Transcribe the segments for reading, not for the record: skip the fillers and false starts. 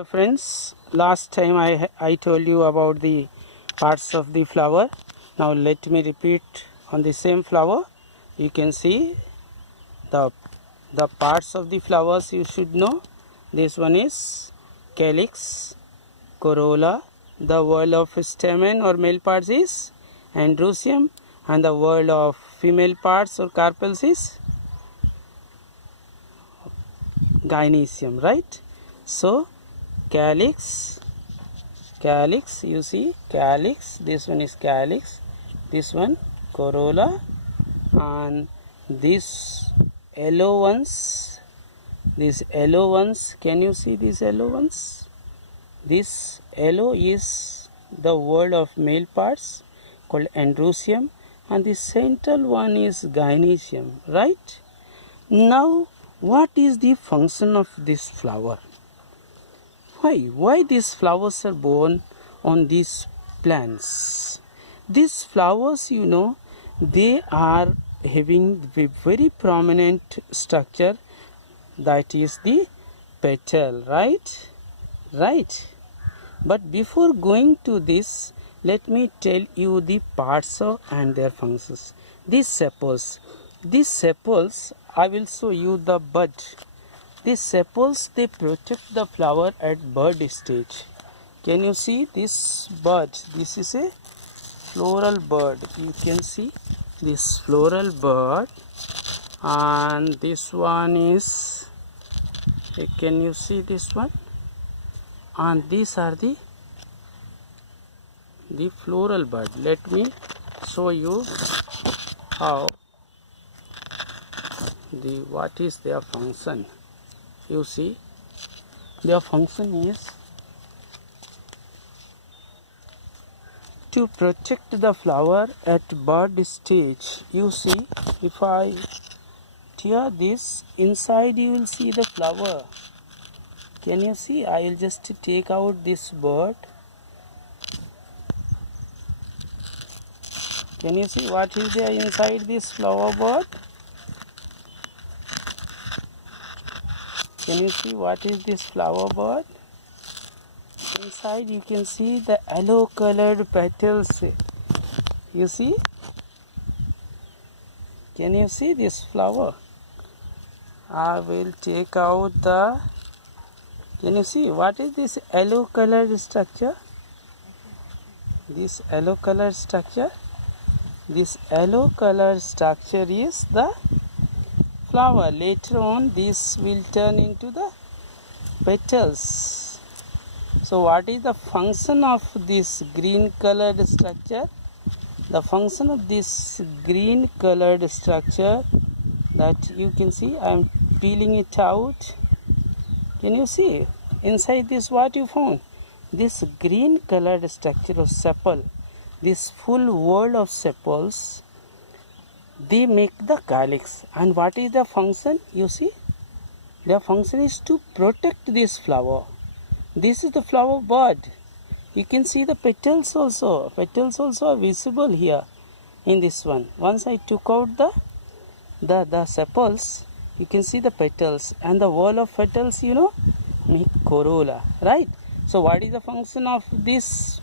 Hello friends, last time I told you about the parts of the flower. Now let me repeat on the same flower. You can see the parts of the flowers you should know. This one is calyx, corolla. The word of stamen or male parts is androecium, and the word of female parts or carpels is gynoecium, right? So calyx, you see calyx, this one is calyx, this one corolla, and these yellow ones, can you see these yellow ones? This yellow is the word of male parts called androecium, and the central one is gynoecium, right? Now what is the function of this flower? Why these flowers are born on these plants? These flowers, you know, they are having a very prominent structure, that is the petal, right? But before going to this, let me tell you the parts of and their functions. These sepals, I will show you the bud. These sepals, they protect the flower at bud stage. Can you see this bud? This is a floral bud. You can see this floral bud, and this one is, can you see this one? And these are the floral bud. Let me show you how what is their function. You see, their function is to protect the flower at bud stage. You see, if I tear this, inside you will see the flower. Can you see? I will just take out this bud. Can you see what is there inside this flower bud? Can you see what is this flower bud? Inside you can see the yellow colored petals. You see? Can you see this flower? I will take out the, can you see what is this yellow colored structure? This yellow colored structure? This yellow colored structure is the flower. Later on this will turn into the petals. So what is the function of this green colored structure? The function of this green colored structure, that you can see, I am peeling it out. Can you see inside this what you found? This green colored structure of sepal, this full wall of sepals, they make the calyx. And what is the function? You see, their function is to protect this flower. This is the flower bud. You can see the petals also. Petals also are visible here in this one. Once I took out the sepals, you can see the petals, and the wall of petals, you know, make corolla, right? So what is the function of this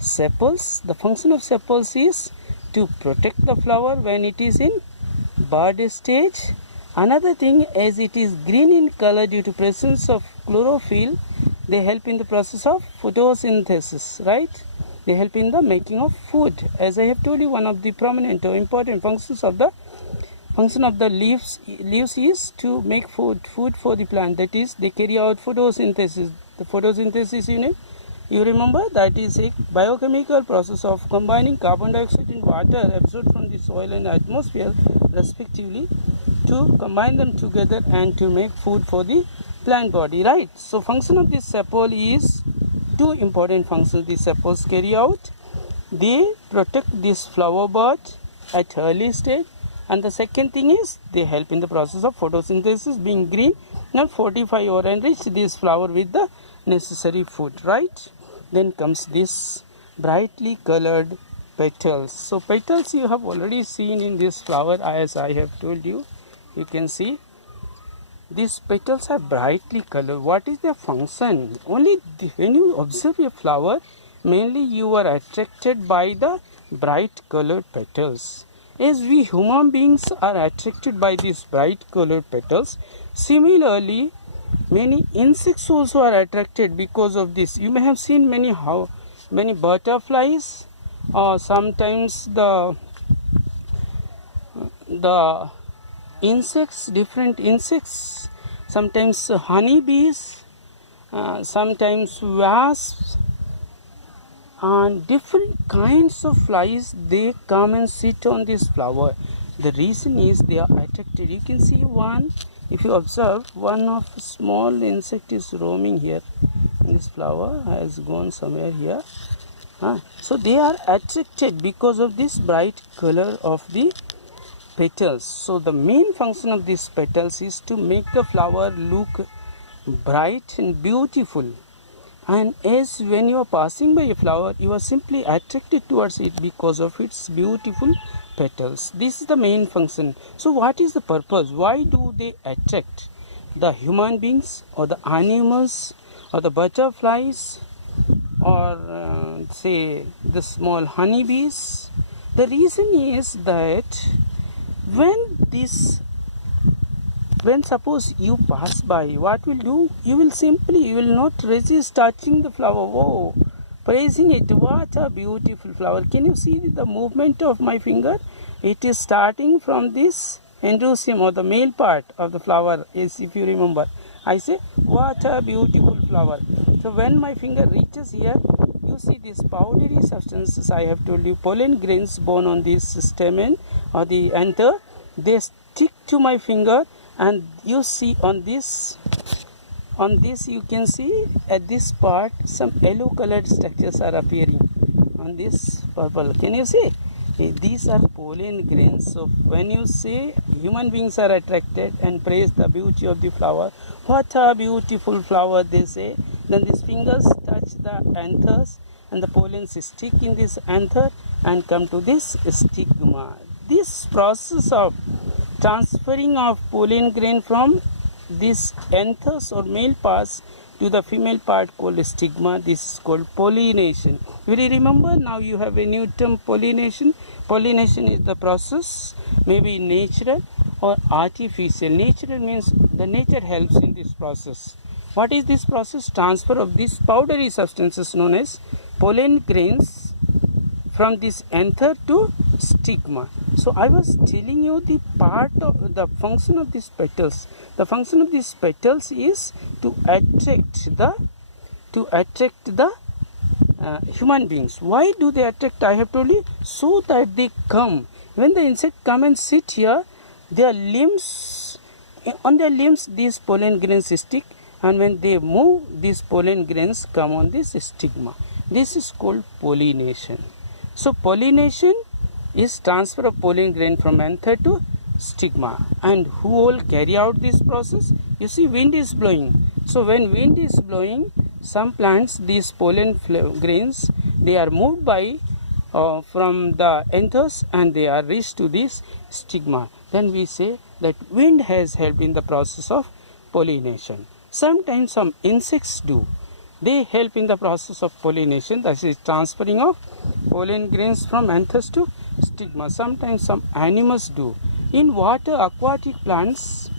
sepals? The function of sepals is to protect the flower when it is in bud stage. Another thing, as it is green in color due to presence of chlorophyll, they help in the process of photosynthesis, right? They help in the making of food. As I have told you, one of the prominent or important functions of the leaves is to make food for the plant. That is, they carry out photosynthesis. The photosynthesis unit, you remember, that is a biochemical process of combining carbon dioxide and water absorbed from the soil and atmosphere respectively, to combine them together and to make food for the plant body, right? So function of this sepal is two important functions the sepals carry out. They protect this flower bud at early stage, and the second thing is they help in the process of photosynthesis, being green, and fortify or enrich this flower with the necessary food, right? Then comes this brightly colored petals. So petals you have already seen in this flower, as I have told you. You can see these petals are brightly colored. What is their function? Only when you observe a flower, mainly you are attracted by the bright colored petals. As we human beings are attracted by these bright colored petals, similarly many insects also are attracted because of this. You may have seen many butterflies, or sometimes the insects, different insects, sometimes honeybees, sometimes wasps, and different kinds of flies. They come and sit on this flower. The reason is they are attracted. You can see one, if you observe, one of small insect is roaming here in this flower, has gone somewhere here. So they are attracted because of this bright color of the petals. So the main function of these petals is to make the flower look bright and beautiful. And as when you are passing by a flower, you are simply attracted towards it because of its beautiful petals. This is the main function. So what is the purpose? Why do they attract the human beings or the animals or the butterflies or say the small honeybees? The reason is that when suppose you pass by, what will do? You will not resist touching the flower. Oh, praising it. What a beautiful flower. Can you see the movement of my finger? It is starting from this androecium, or the male part of the flower. Is, if you remember, I say, what a beautiful flower. So when my finger reaches here, you see these powdery substances. I have told you, pollen grains born on this stamen or the anther, they stick to my finger, and you see on this you can see at this part some yellow colored structures are appearing on this purple. Can you see? These are pollen grains. So when you say human beings are attracted and praise the beauty of the flower, what a beautiful flower, they say, then these fingers touch the anthers and the pollens stick in this anther and come to this stigma. This process of transferring of pollen grain from this anthers or male parts to the female part called stigma, this is called pollination. Will you remember? Now you have a new term, pollination. Pollination is the process, maybe natural or artificial. Natural means the nature helps in this process. What is this process? Transfer of these powdery substances known as pollen grains from this anther to stigma. So I was telling you the part of the function of these petals. The function of these petals is to attract the human beings. Why do they attract? I have told you, so that they come. When the insect come and sit here, their limbs, on their limbs these pollen grains stick, and when they move, these pollen grains come on this stigma. This is called pollination. So pollination is transfer of pollen grain from anther to stigma. And who will carry out this process? You see, wind is blowing. So when wind is blowing, some plants, these pollen grains, they are moved by from the anthers and they are reached to this stigma. Then we say that wind has helped in the process of pollination. Sometimes some insects do. They help in the process of pollination, that is transferring of pollen grains from anthers to stigma. Sometimes some animals do. In water, aquatic plants,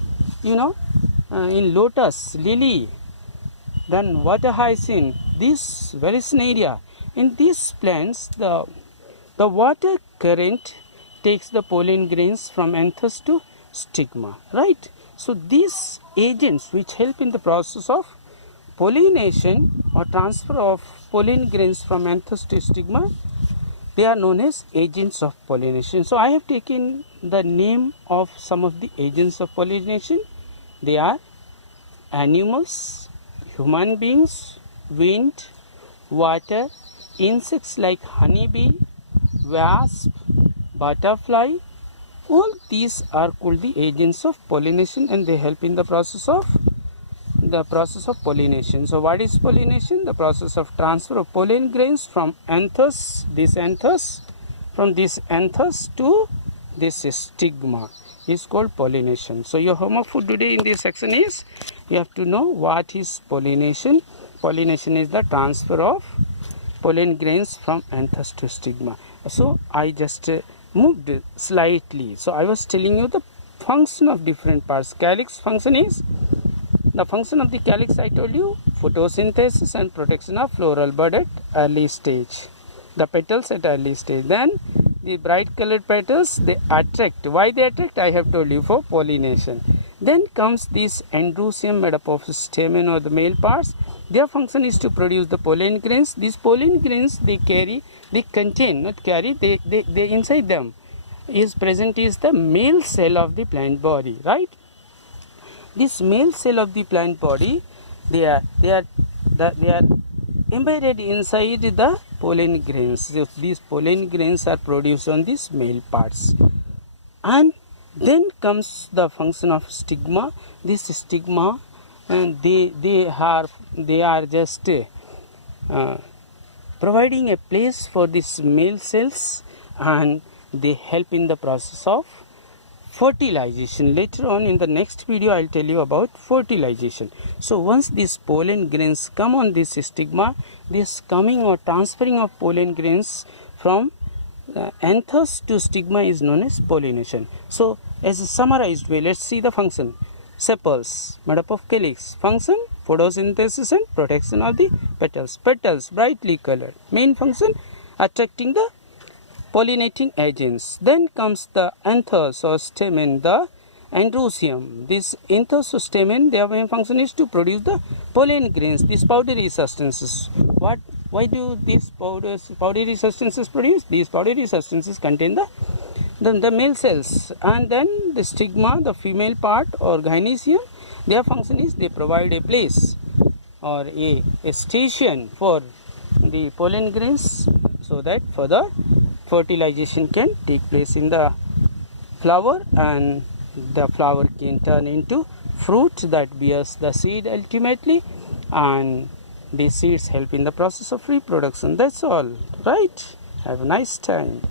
in lotus, lily, then water hyacinth, this Vallisneria, in these plants, the water current takes the pollen grains from anthers to stigma, right? So these agents which help in the process of pollination or transfer of pollen grains from anthers to stigma, they are known as agents of pollination. So I have taken the name of some of the agents of pollination. They are animals, human beings, wind, water, insects like honeybee, wasp, butterfly. All these are called the agents of pollination, and they help in the process of pollination. So what is pollination? The process of transfer of pollen grains from anthers, from these anthers to this stigma. is called pollination. So your homework for today in this section is you have to know what is pollination. Pollination is the transfer of pollen grains from anthers to stigma. So I just moved slightly. So I was telling you the function of different parts. Calyx function is, the function of the calyx I told you, photosynthesis and protection of floral bud at early stage. The petals at early stage. Then the bright colored petals, they attract. Why they attract? I have told you, for pollination. Then comes this androecium made up of stamen or the male parts. Their function is to produce the pollen grains. These pollen grains they contain, not carry, they inside them is present is the male cell of the plant body, right? This male cell of the plant body, they are embedded inside the pollen grains. So these pollen grains are produced on these male parts. And then comes the function of stigma. This stigma, and they are just providing a place for these male cells, and they help in the process of fertilization. Later on in the next video I will tell you about fertilization. So once these pollen grains come on this stigma, this coming or transferring of pollen grains from anthers to stigma is known as pollination. So as a summarized way, let's see the function. Sepals made up of calyx. Function, photosynthesis and protection of the petals. Petals brightly colored. Main function, attracting the pollinating agents. Then comes the anthers or stamen, the androecium. This anthers or stamen, their main function is to produce the pollen grains, these powdery substances. Why do these powdery substances produce? These powdery substances contain the male cells. And then the stigma, the female part or gynecium, their function is they provide a place or a station for the pollen grains, so that further fertilization can take place in the flower, and the flower can turn into fruit that bears the seed ultimately, and these seeds help in the process of reproduction. That's all, right? Have a nice time.